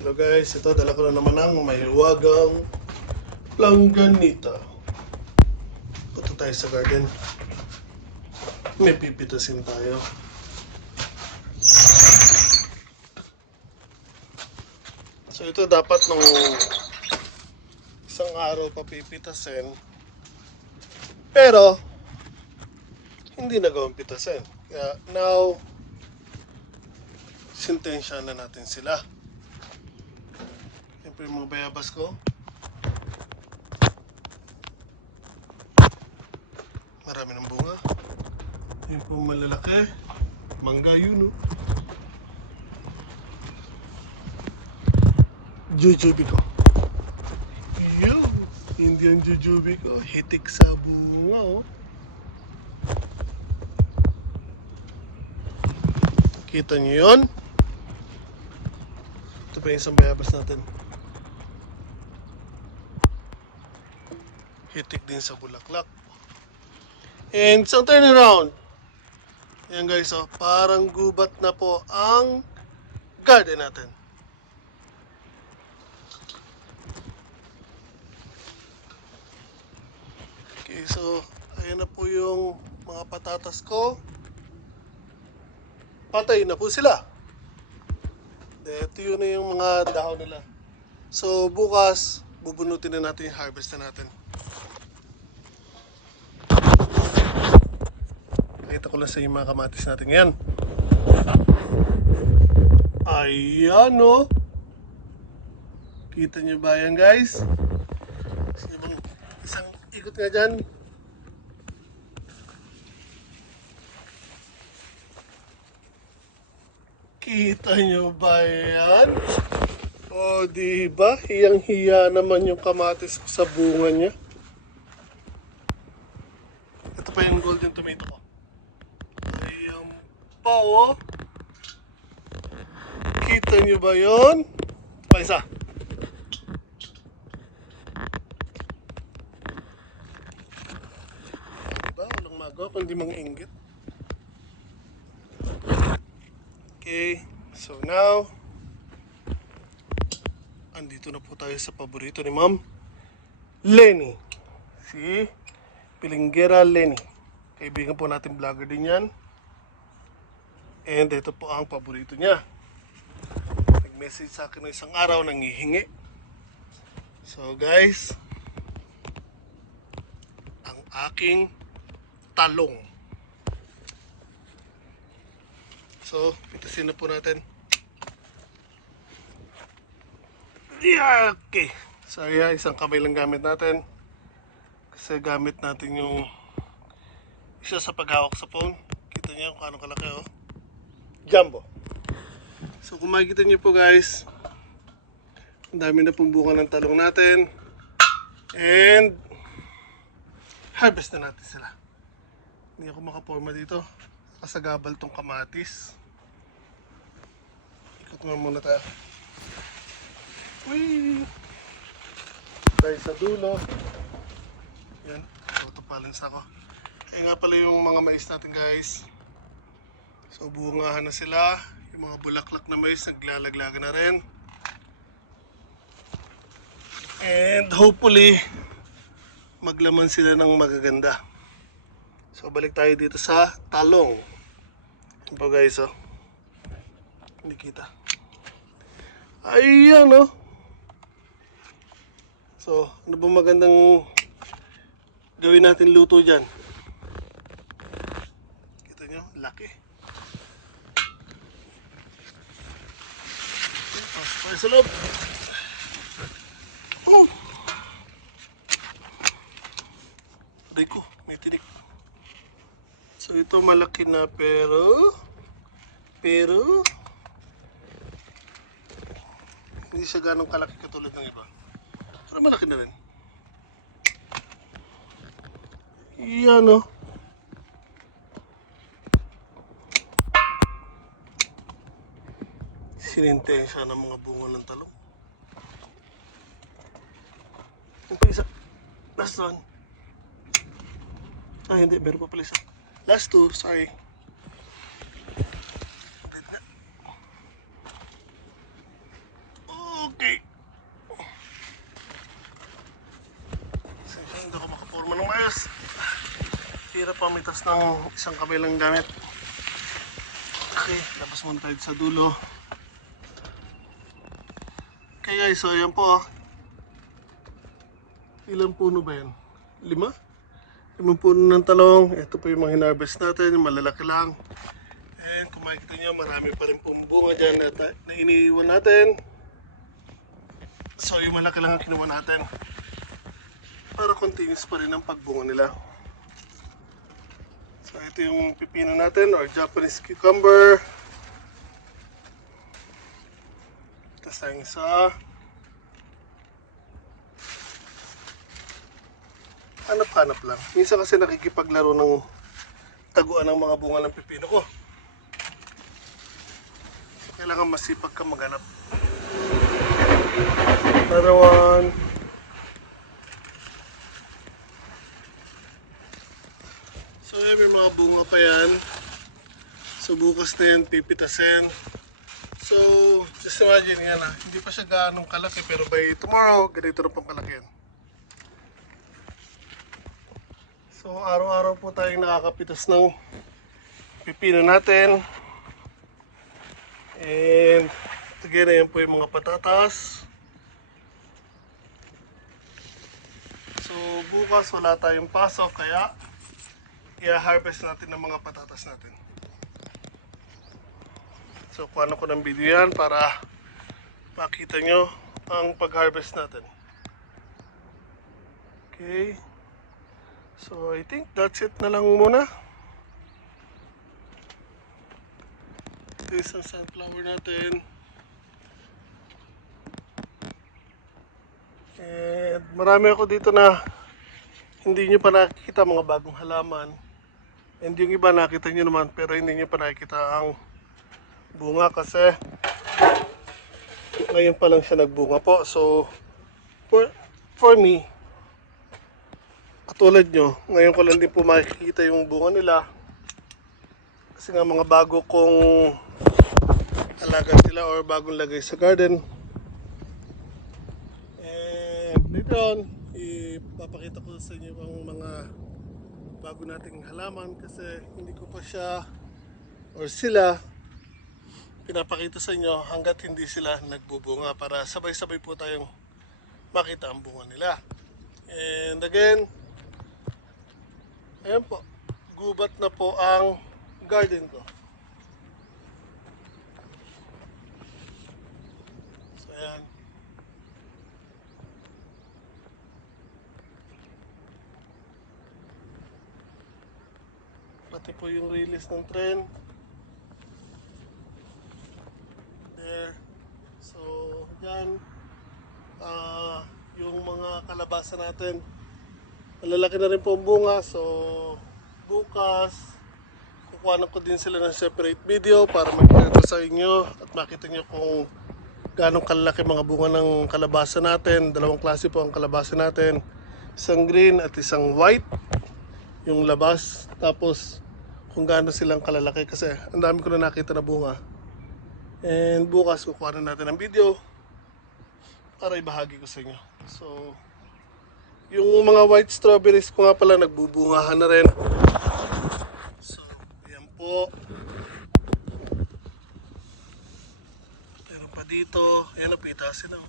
Hello guys, ito dala ko na naman ang may wagang langganita. Punta tayo sa garden. May pipitasin tayo. So ito dapat nung isang araw pa pipitasin. Pero hindi nagawang pitasin. Kaya now sintensya na natin sila. Siyempre yung mga bayabas ko. Marami ng bunga. Yung po malalaki. Mangga yun, oh. Jujubi ko. Yo! Hindi ang jujubi ko. Hitik sa bunga, oh. Kita niyo yun? Ito pa yung isang bayabas natin. Hitik din sa bulaklak. And isang turnaround. Yan guys, oh, parang gubat na po ang garden natin. Okay, so ayan na po yung mga patatas ko. Patay na po sila. Ito yun na yung mga dahon nila. So bukas, bubunutin na natin yung harvest na natin. Nakita ko lang sa yung mga kamatis natin ngayon. Ayan o. Kita nyo ba yan guys? Sige bang isang ikot nga dyan. Kita nyo ba yan? O, di ba? Hiyang-hiya naman yung kamatis ko sa bunga niya. Ito pa yung golden tomato ko. Pa, oh. Kita nyo ba yon? Pa isa. Diba? Walang magawa kundi mga inggit. Okay, so now, andito na po tayo sa paborito ni Ma'am Lenny. Si Pilinggera Lenny. Kaibigan po natin vlogger din yan. And ito po ang paborito niya. Nag-message sa akin ng isang araw nang hihingi. So guys, ang aking talong. So, pitasin na po natin. Yeah, okay. So, yeah, isang kamay lang gamit natin. Kasi gamit natin yung isa sa paghawak sa phone. Kita niyo kung anong kalaki, oh. Jumbo. So, kung makikita niyo po, guys, ang dami na pong bunga ng talong natin. And, harvest na natin sila. Hindi ako makaporma dito. Kasagabal tong kamatis. Ikot nga muna tayo. Uy! Tayo sa dulo. Yan. Tutupalin sa ako. Kaya nga pala yung mga mais natin guys. So bungahan na sila. Yung mga bulaklak na mais naglalaglaga na rin. And hopefully maglaman sila ng magaganda. So balik tayo dito sa talong. Yan po guys oh. Hindi kita. Ayan oh. So ano ba magandang gawin natin luto dyan? Kita nyo, laki. Okay, Pasok tayo sa. Oh! Aray ko, may tinik. So ito malaki na pero pero hindi siya ganong kalaki katulad ng iba. Pero malaki na rin. Yan o. sinintensya ng mga bunga ng talong. Yung pa. Last one. Ah, hindi. Meron pa pala isa. Last two. Sorry. Okay. Sige, hindi ako makaporma ng mayos. Hirap pamitas ng isang kamay lang gamit. Okay, labas muna tayo sa dulo. Okay guys, so yan po. ah. Ilang puno ba yan? Lima? Limang puno ng talong. Ito po yung mga hinarvest natin, malalaki lang. And kung makikita nyo, marami pa rin pong bunga dyan na, na iniiwan natin. So yung malaki lang ang kinuha natin. Para continuous pa rin ang pagbunga nila. So ito yung pipino natin or Japanese cucumber. Tayong isa. Hanap-hanap lang. Minsan kasi nakikipaglaro ng taguan ng mga bunga ng pipino ko. So, kailangan masipag ka maghanap. Another one. So, may mga bunga pa yan. So, bukas na yan, pipitasin. So, just imagine yan ah. Hindi pa siya gaanong kalaki, pero by tomorrow, ganito na pang kalaki yan. So, araw-araw po tayong nakakapitas ng pipino natin. And, again, ayan po yung mga patatas. So, bukas wala tayong pasok, kaya i-harvest natin ng mga patatas natin. So, kuha ko ng video yan para makita nyo ang pag-harvest natin. Okay. So, I think that's it na lang muna. Ito yung isang sunflower natin. And marami ako dito na hindi nyo pa nakikita mga bagong halaman. And yung iba nakita nyo naman pero hindi nyo pa nakikita ang bunga kasi ngayon pa lang siya nagbunga po. So, for, for me, katulad nyo, ngayon ko lang din po makikita yung bunga nila. Kasi nga mga bago kong alaga sila or bagong lagay sa garden. And later on, ipapakita ko sa inyo ang mga bago nating halaman kasi hindi ko pa siya or sila pinapakita sa inyo hanggat hindi sila nagbubunga para sabay-sabay po tayong makita ang bunga nila. And again, ayan po, gubat na po ang garden ko. So ayan. Pati po yung release ng tren. There. So, yan. Ah, yung mga kalabasa natin. Malalaki na rin po ang bunga. So, bukas, kukuha ko din sila ng separate video para makita sa inyo at makita nyo kung ganong kalaki mga bunga ng kalabasa natin. Dalawang klase po ang kalabasa natin. Isang green at isang white yung labas. Tapos kung gaano silang kalalaki kasi ang dami ko na nakita na bunga. And bukas kukuha na natin ng video para ibahagi ko sa inyo. So, yung mga white strawberries ko nga pala nagbubungahan na rin. So, ayan po. Meron pa dito. Ayan, napitasin na.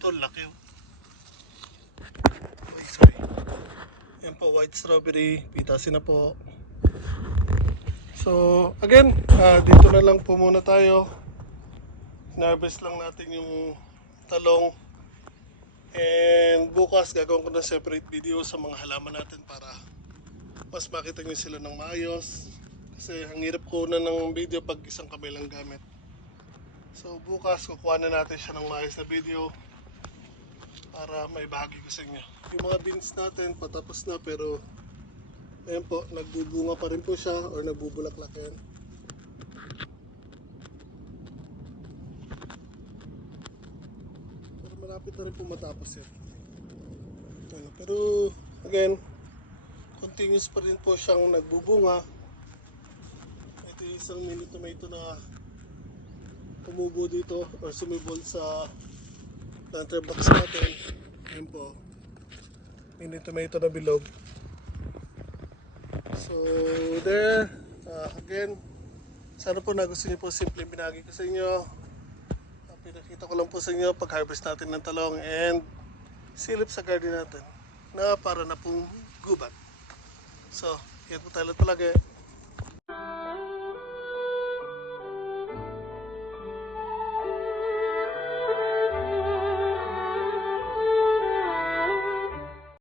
Ito, laki. oh. Ay, sorry. Ayan po, white strawberry. Pitasin na po. So, again, ah, dito na lang po muna tayo. Harvest lang natin yung talong. And bukas gagawin ko ng separate video sa mga halaman natin para mas makita nyo sila ng maayos. Kasi ang hirap ko na ng video pag isang kamay lang gamit. So bukas kukuha na natin siya ng maayos na video para may bahagi ko sa inyo. Yung mga beans natin patapos na pero ayan po, nagbubunga pa rin po siya or nagbubulaklak yan. Pero malapit na rin po matapos yan. Ano, pero again, continuous pa rin po siyang nagbubunga. Ito yung isang mini tomato na tumubo dito or sumibol sa planter box natin. Ayan po. mini tomato na bilog. So, there. Uh, again, sana po nagustuhan niyo po simple binagi ko sa inyo. Pinakita ko lang po sa inyo pag-harvest natin ng talong and silip sa garden natin na para na pong gubat. So, yan po tayo palagi.